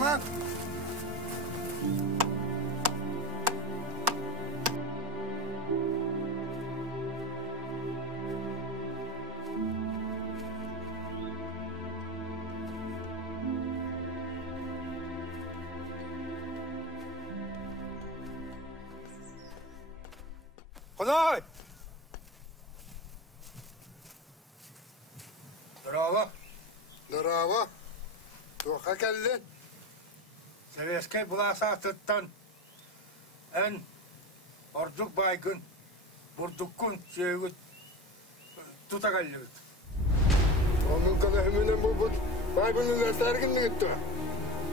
Tamam. Kolay. Bravo. Bravo. Tuğha geldin. Seveske bulasa tuttan. En orduk baygın. Burdukkun söğüt. Tutakallıt. Onun kadar hümünden bu baygının derslergin gitti.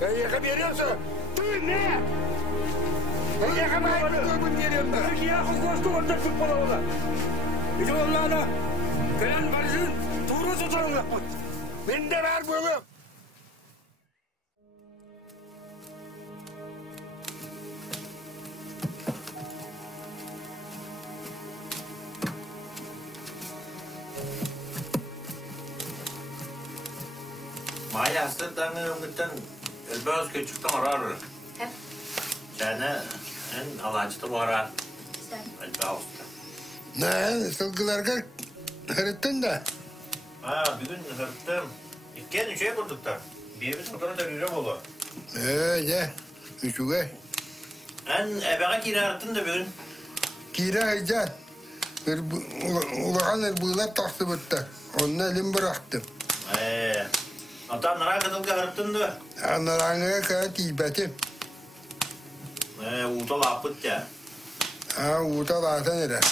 Ben yaka veriyorsun. Dur ne? Ben yaka baygın veriyorum da. Peki ya kostu orada futbol ola. Bizim onlarla gelen varsın. Doğru tutarım yapma. Ben de ver bunu. Maya aslında ümitten elbaz küçükten arar. He? Yani en alaçta bu arar. Sen? Elbaz. Ne? Sılgılarga hırıttın da. Ha, bugün hırttım. İkken şey kurduk da. Birimiz motoru da yürüyorum olur. Ya. Üçüge. En ebeye kire hırttın da bugün. Kira heyecan. Ulağanlar buğular taktı bitti. Onunla elim bıraktım. Atam nara kadılga hırttın da. Anlaranga kadar tibetim. Uğutal apıt ya. Uğutal atan eder.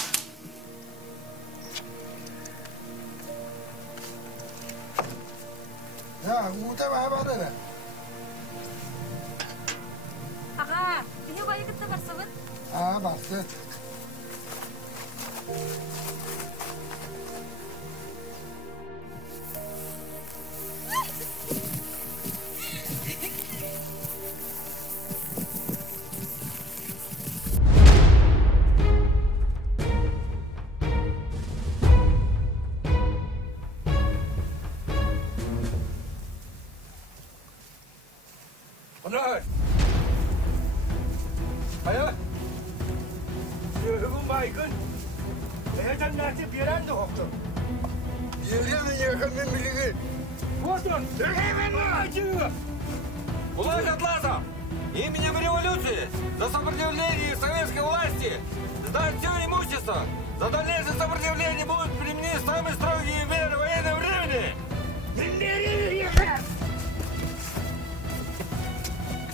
Ya uğutal bağır eder. Aha, ini bayi kita bersebut. Bastı. Kolay. Hayır. Yürüyün baygın. Nereden nerede bir yere de yoktu. Yürüyün yakın bilgi. Востон! Власть Атласа! Именем революции за сопротивление советской власти сдать все имущество. За дальнейшее сопротивление будут применены самые строгие меры военного времени.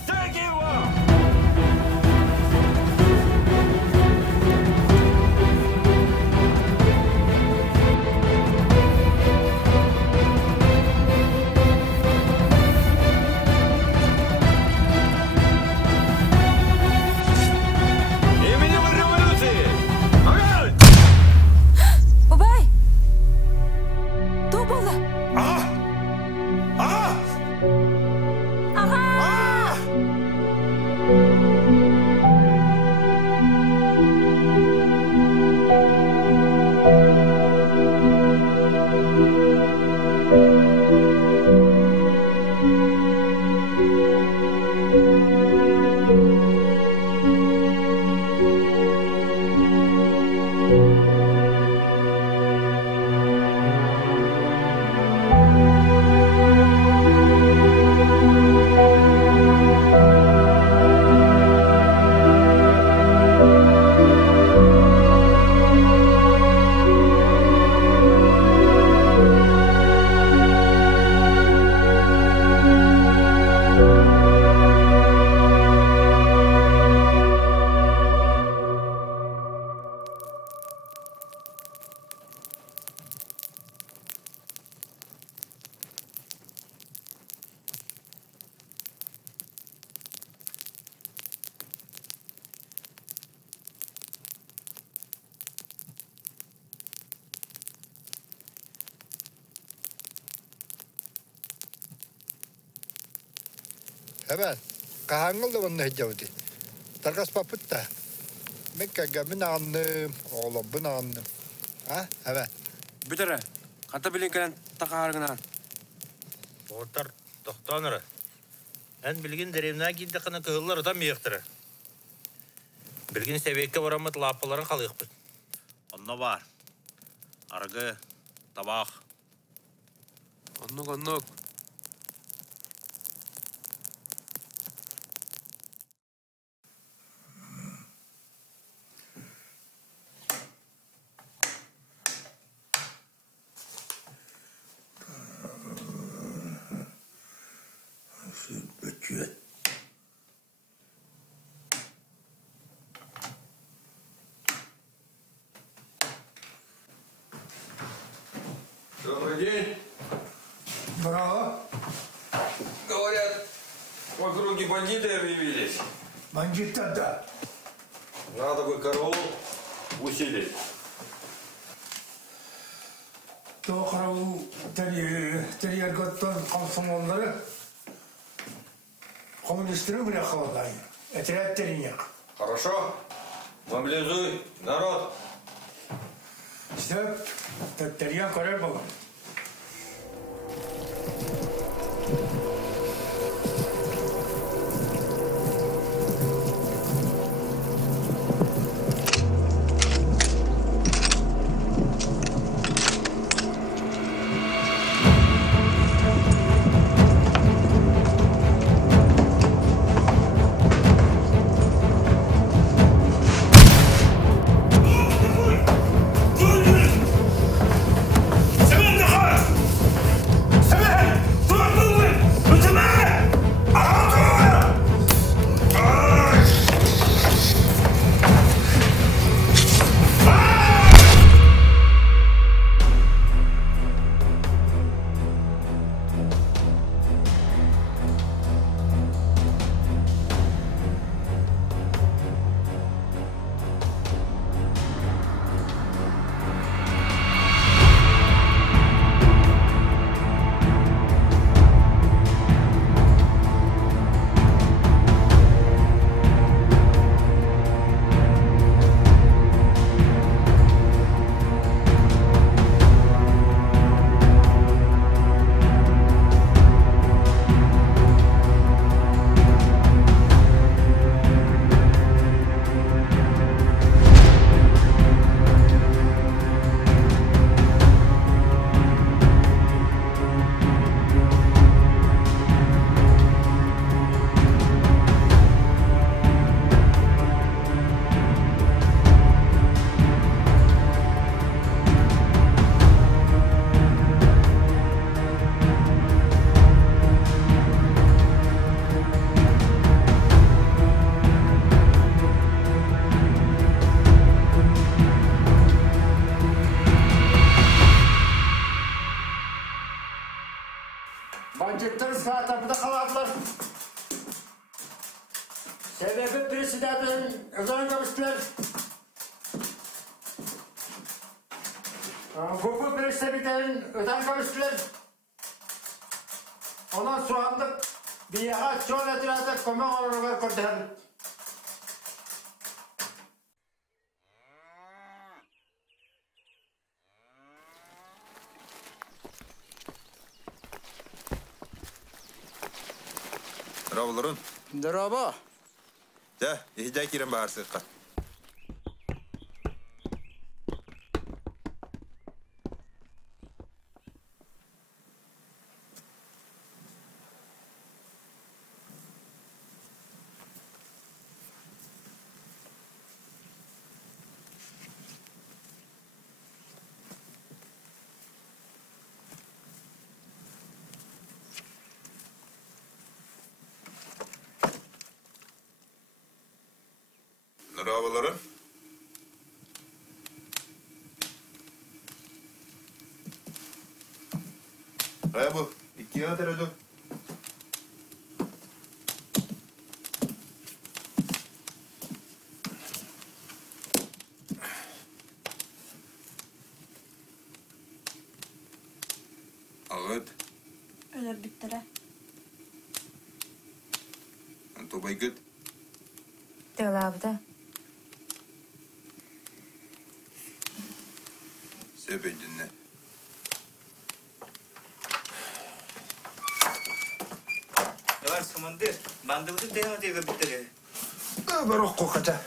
Всякий его! Evet, kahangıl da bunu hecavdi. Tarkas papıtta. Ben kagamin andım, oğlum bunu andım. Ha, evet. Bütürü, kata bilin kelen takargınan. Ortar doktanırı. Эн билгин деревна гидде кына кыллар да мыяктыра. Билгин себекке барамыт лапаларын калыйкпыт. Онно бар. Аргы, табак. Оннук. Добрый день. Браво. Говорят, в округе бандиты объявились. Бандиты, да. Надо бы караул усилить. То караул терьерготтон комсомолдары коммунисттері біле қалады. Отрядтеріне. Хорошо. Мобилизуй народ. Степ, терьер көрер болар. Бандиттер саатапыда қаладылар. Себебі президентін өзінің көмістілер. Көпі президентін өзінің көмістілер. Онан суандық бияға жол әтірады көмек орынға көрден. Здраволорун. Здраво. Да, ехидя кирен бахар сыққа. Bravoların. Bu, ikiye atar ödüm. Ağıt. Öyle bittire. Antobay gıt. Devlabıda. Sebep dinle. саманды бандылды тема тега биттере. Барок коката.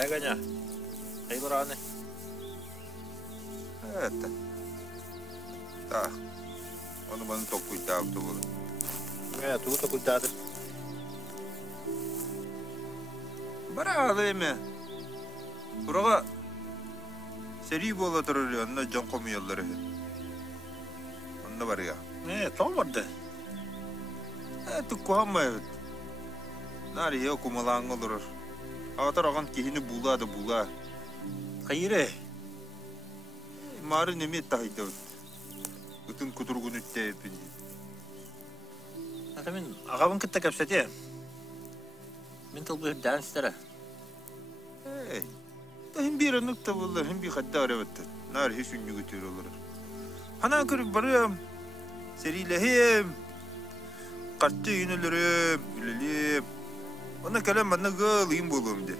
Айганя, айбараны. Это. Так. Он баны токуй таапты болу. Туу токуй таады. Баралы эме. Бурага сери бола турар, анна жан комуяллары. Анна бар я. Тоо барды. Тукку хаммайбыт. Нари я кумалаң олурар. Атар аған кихини була да була. Кайыре. Мары неме тайдабыт. Утын кутургун үттейпин. Ата мен агабын кытта кепсете. Мен тылбы дэнстера. Хим бир нукта болар, хим би хатта арабатта. Нар хиш үннүгү төр олар. Хана көрүп барам. Серилехем. Катты юнөлөрөм, билелем. Она калам манна гал им болом де.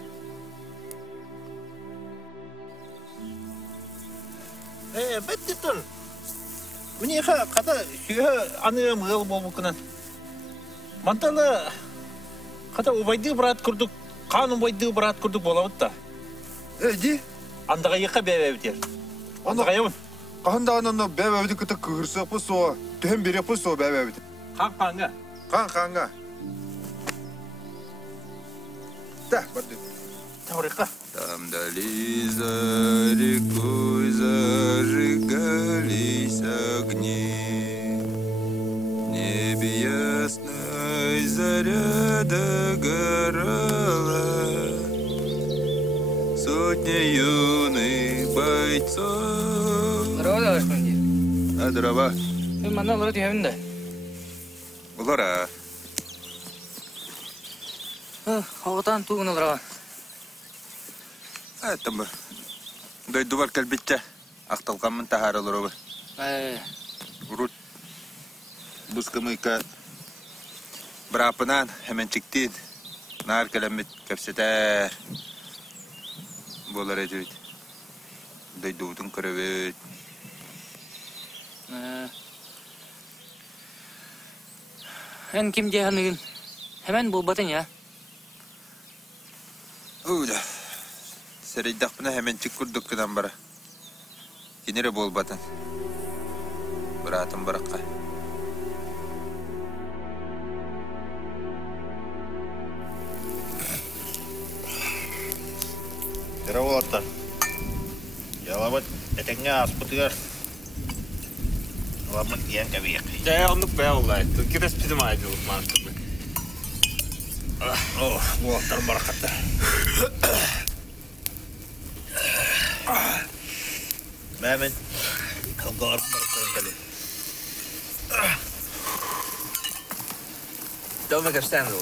Беттитон. Мне ката сүйө аны мыл болбукунан. Манталы ката убайды брат курдук, канун убайды брат курдук болобут да. Ди? Андага яка бебебитер. Андага юм. Канда ананы бебебди кыта кырсак болсо, төм берек болсо бебебди. Канга. Канга. Да, барды. Таврика. Там дали за рекой зажигались огни. В небе ясной заря догорала. Сотня юных бойцов. Здорово, товарищ командир. Здорово. Вы мана лорд явында. Лора. Хаватан тугуна лора. Тамы. Дойду бар калбитте. Акталганмын тахаралары. Урут. Бускамыйка. Брапынан hemenciktin. Nar kalamet kapsete. Болар эжит. Дойдудун көрөбөт. Эн ким жаһанын? Hemen болбатын я. Уйда. Серейдақпына hemencik күрдік кыдан бара. Кенере болбатын. Братым бараққа. Здорово-то. Ялабат, этеңе аспытыгар. Ламын янка век. Я он бэллайт. Кирес пидмайдыл мастер. Вот, там барахата. Мамин. Калгар барахата. Давно как стану.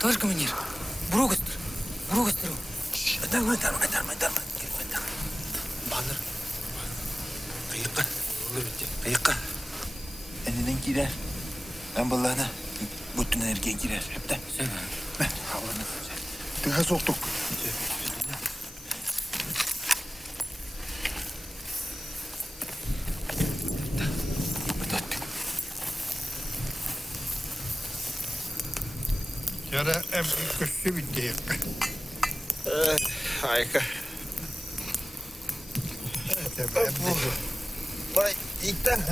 Товарищ командир, Бургостер. Дарма. Баныр. Айыққа. Әненен кирер. Амбаллана. Бұттынан ерген кирер. Әпті. Мән, хавланы. Тыға соқтық. Яра әмгі көші біндейік. Айқа. Бай, иктен.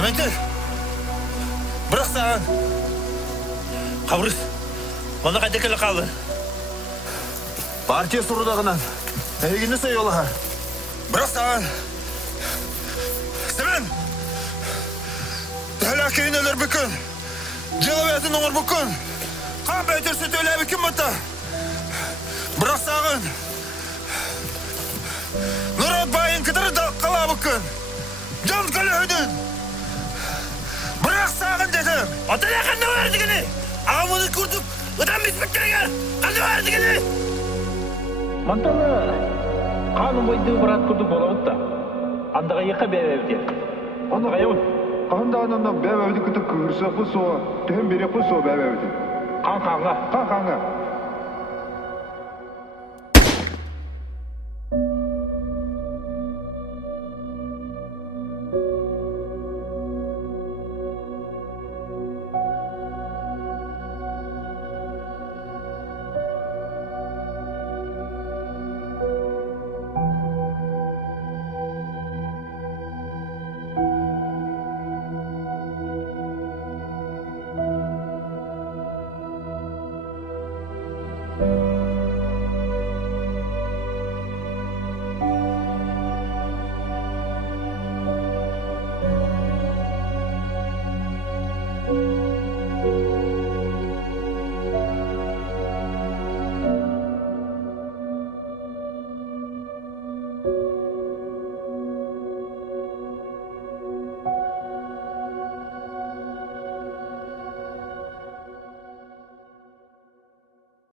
Сементер! Бұрық саған! Қабырыз, мұны қайда келі қалды? Партия сұрудағынан, әйгені сәй олаға. Бұрық саған! Семен! Дәлі кейінелер бүкін! Дело әтін оңыр бүкін! Қан бәйтерсі төлі бүкін бұтта! Бұрық саған! Нұрат байын кідірі қала бүкін! Жан көлі өйдін! Бұрық саған дедім! Отын әқанды бәрді кені! Ағам оны көрдік! Одан біз біттірігер! Қанды бәрді кені! Манталы қанын бойды бұрат көрдік бола бұтта. Андыға еқа бәбәбді. Андыға еуін? Анда ананнан бәбәбді күтіп күрсі құсуы, түхін бере құсуы бәбәбді. Қан қанға? Қан қанға. Thank you.